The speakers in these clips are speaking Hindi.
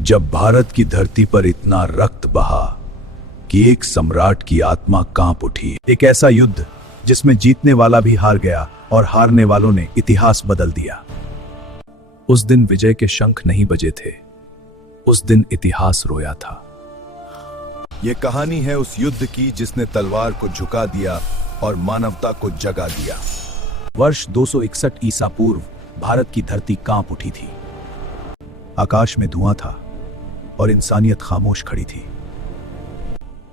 जब भारत की धरती पर इतना रक्त बहा कि एक सम्राट की आत्मा कांप उठी। एक ऐसा युद्ध जिसमें जीतने वाला भी हार गया और हारने वालों ने इतिहास बदल दिया। उस दिन विजय के शंख नहीं बजे थे, उस दिन इतिहास रोया था। ये कहानी है उस युद्ध की जिसने तलवार को झुका दिया और मानवता को जगा दिया। वर्ष 261 ईसा पूर्व भारत की धरती कांप उठी थी। आकाश में धुआं था और इंसानियत खामोश खड़ी थी।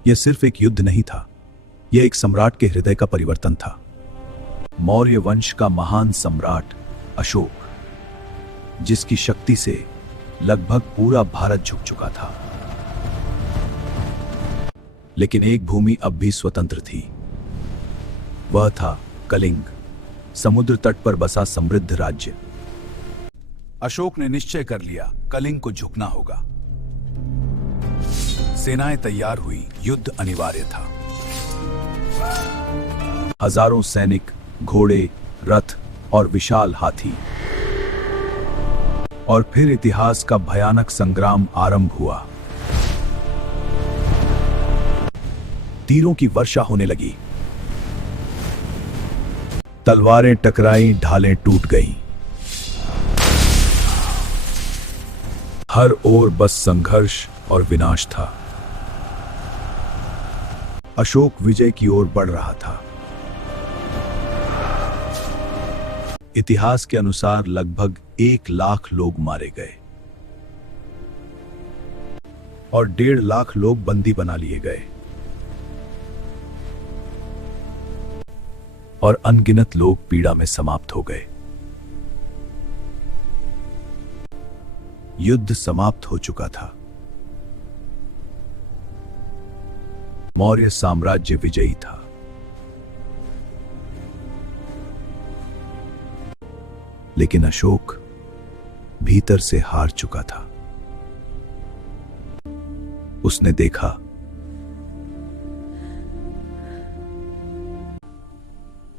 यह सिर्फ एक युद्ध नहीं था, यह एक सम्राट के हृदय का परिवर्तन था। मौर्य वंश का महान सम्राट अशोक, जिसकी शक्ति से लगभग पूरा भारत झुक चुका था। लेकिन एक भूमि अब भी स्वतंत्र थी। वह था कलिंग, समुद्र तट पर बसा समृद्ध राज्य। अशोक ने निश्चय कर लिया, कलिंग को झुकना होगा। सेनाएं तैयार हुई, युद्ध अनिवार्य था। हजारों सैनिक, घोड़े, रथ और विशाल हाथी। और फिर इतिहास का भयानक संग्राम आरंभ हुआ। तीरों की वर्षा होने लगी, तलवारें टकराई, ढालें टूट गईं। हर ओर बस संघर्ष और विनाश था। अशोक विजय की ओर बढ़ रहा था। इतिहास के अनुसार लगभग 1 लाख लोग मारे गए और 1.5 लाख लोग बंदी बना लिए गए और अनगिनत लोग पीड़ा में समाप्त हो गए। युद्ध समाप्त हो चुका था। मौर्य साम्राज्य विजयी था। लेकिन अशोक भीतर से हार चुका था। उसने देखा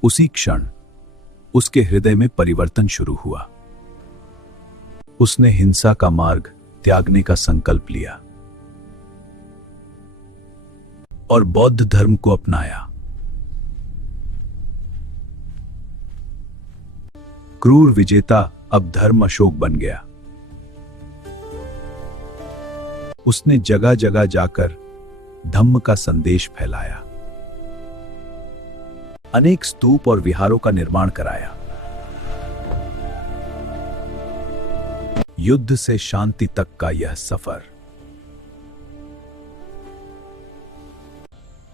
उसी क्षण उसके हृदय में परिवर्तन शुरू हुआ। उसने हिंसा का मार्ग त्यागने का संकल्प लिया और बौद्ध धर्म को अपनाया। क्रूर विजेता अब धर्म अशोक बन गया। उसने जगह जगह जाकर धम्म का संदेश फैलाया, अनेक स्तूप और विहारों का निर्माण कराया। युद्ध से शांति तक का यह सफर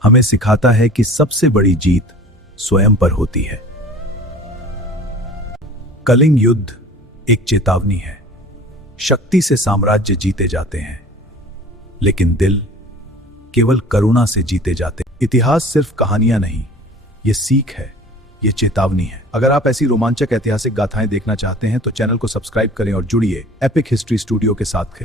हमें सिखाता है कि सबसे बड़ी जीत स्वयं पर होती है। कलिंग युद्ध एक चेतावनी है। शक्ति से साम्राज्य जीते जाते हैं, लेकिन दिल केवल करुणा से जीते जाते हैं। इतिहास सिर्फ कहानियां नहीं, यह सीख है, यह चेतावनी है। अगर आप ऐसी रोमांचक ऐतिहासिक गाथाएं देखना चाहते हैं तो चैनल को सब्सक्राइब करें और जुड़िए एपिक हिस्ट्री स्टूडियो के साथ।